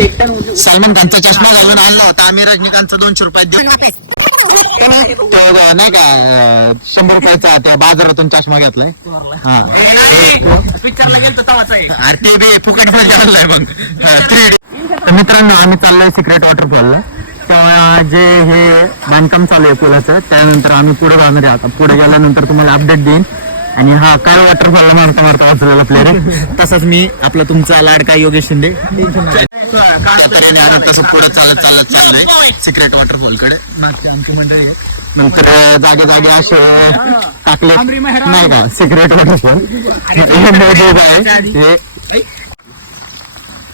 सलमान खानचा चष्मा घालून आणला होता आम्ही रजनीकांतचा 200 रुपयात देऊन नाही का 100 रुपयाचा त्या बाजारातून चष्मा घेतलाय. हा पिक्चरला गेलो तवाच आहे. अरे ते बी फुकट मध्ये आणलाय मग. तर मित्रांनो आम्ही चाललोय सिक्रेट वॉटरफॉलला. तेव्हा जे हे बांधकाम चालू आहे पुलाचं त्यानंतर आम्ही पुढे जाणार आहे. आता पुढे गेल्यानंतर तुम्हाला अपडेट देईन. आणि हा काय वॉटरफॉलला मारता मारता वाचलेला प्लेअर आहे. तसंच मी आपला तुमचा लाडका योगेश शिंदे तसं पुढे चालत चाललंय सिक्रेट वॉटरफॉल कडे. आमची मंडळी नंतर जागे जागे असे टाकले नाही का सिक्रेट वॉटरफॉल हे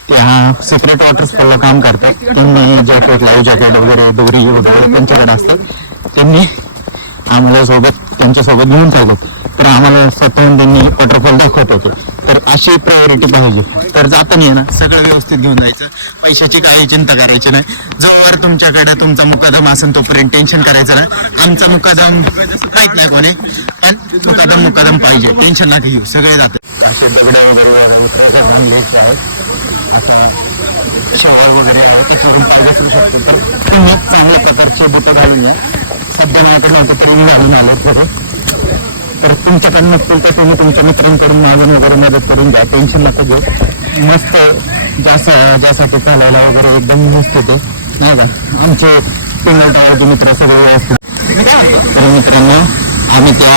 त्या सिक्रेट वॉटरफॉलला काम करतात. त्यांनी जॅकेट लाईव्ह जॅकेट वगैरे दोरी वगैरे त्यांच्याकडे असतात. त्यांनी आम्हाला सोबत त्यांच्यासोबत घेऊन चालतात. तर आम्हाला स्वतःहून त्यांनी वॉटरफॉल दाखवत होते. तर अशी प्रायोरिटी पाहिजे. तर जाताना ना सगळं व्यवस्थित घेऊन जायचं. पैशाची काही चिंता करायची नाही. जोवर तुमच्याकडे तुमचा मुकादम असेल तोपर्यंत टेन्शन करायचं ना. आमचा मुकादम काहीच नाही कोणी पण मुकादम पाहिजे. टेन्शन नका घेऊ सगळे जातात. अशा दगडा वगैरे असं शेवाळ वगैरे आहे त्याच्यावरून पाहिजे असू शकतो. तर चांगल्या प्रकारचे बुटं घालून घ्या. सध्या माझ्याकडे माझं तरी घालून आलं खरं. तर तुमच्याकडे नसतील तर तुम्ही तुमच्या मित्रांकडून मागून वगैरे मदत करून घ्या. टेन्शन नका घेऊ. मस्त ज्यासाठी चालायला वगैरे एकदम मस्त होतं नाही का. आमचे सिंगल टावरचे मित्र सगळे असतात. तर मित्रांनो आम्ही त्या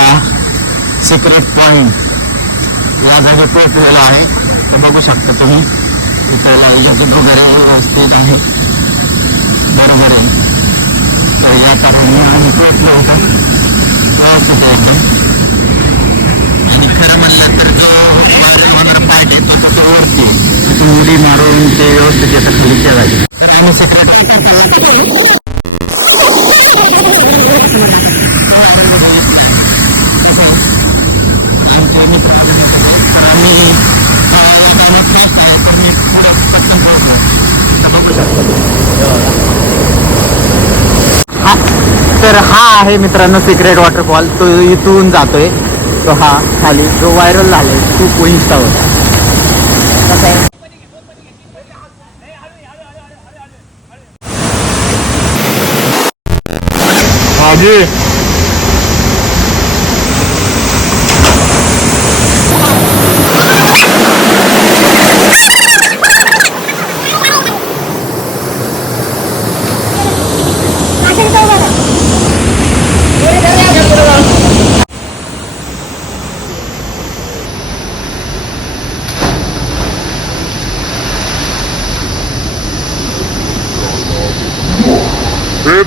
सिक्रेट पॉईंट या जागी पोहोचलेला आहे. तर बघू शकता तुम्ही इथं जॅकेट वगैरे व्यवस्थित आहे बरोबर आहे. तर या कारणाने आम्ही पोहोचलो होतो व्यवस्थित एकदम. आणि खरं म्हणलं तर जो माझा होणारा पार्ट आहे तो तो वरती तिथून उडी मारून ते व्यवस्थित येतं खाली ठेवायचे. तर आम्ही सेक्रेट आमचे मित्र तर आम्ही फास्ट आहे तर मी थोडं पटकन पोहोचलो. तर बघू शकतो. तर हा आहे मित्रांनो सिक्रेट वॉटरफॉल. तो इथून जातोय. तो हा खाली जो व्हायरल झालाय खूप इंस्टावर. कसं आहे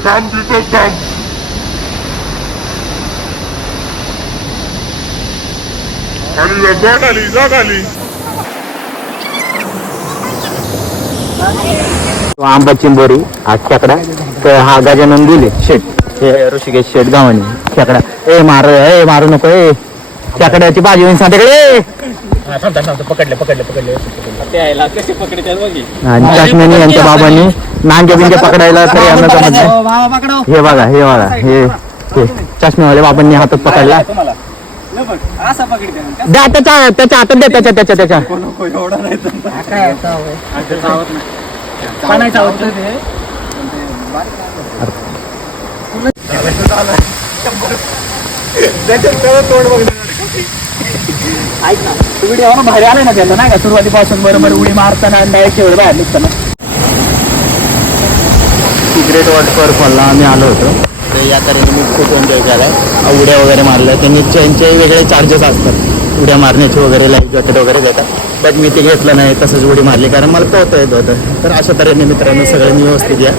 थांब तिथं थांब. खाली जा खाली जा खाली. आंबा चिंबोरी हा खेकडा. तर हा गजानन दिले शेट हे ऋषिकेश शेट गावाने खेकडा. मारू नको. खेकड्याची भाजी होईल सांगतेकडे. पकडले आणि चष्म्याने यांच्या बाबांनी नांगे बिंगे पकडायला तर यांना जमत. हे बघा हे चष्म्यावाले बाबांनी हातात पकडला. द्या त्याच्या हातात द्या त्याच्या ऐक ना व्हिडिओ भारी आलाय ना त्याचा नाही का. सुरुवातीपासून बरोबर उडी मारताना डायरेक्ट एवढं बाहेर निघताना. सिक्रेट वॉटरफॉलला आम्ही आलो होतो. तर या तऱ्हेने मी खूप एन्जॉय केलाय. उड्या वगैरे मारल्या. त्यांचे वेगळे चार्जेस असतात उड्या मारण्याचे वगैरे लाईफ जॅकेट वगैरे देतात. बट मी ते घेतलं नाही तसंच उडी मारली कारण मला पोहता येत होतं. तर अशा तऱ्हेने मित्रांनो सगळ्यांनी व्यवस्थित या.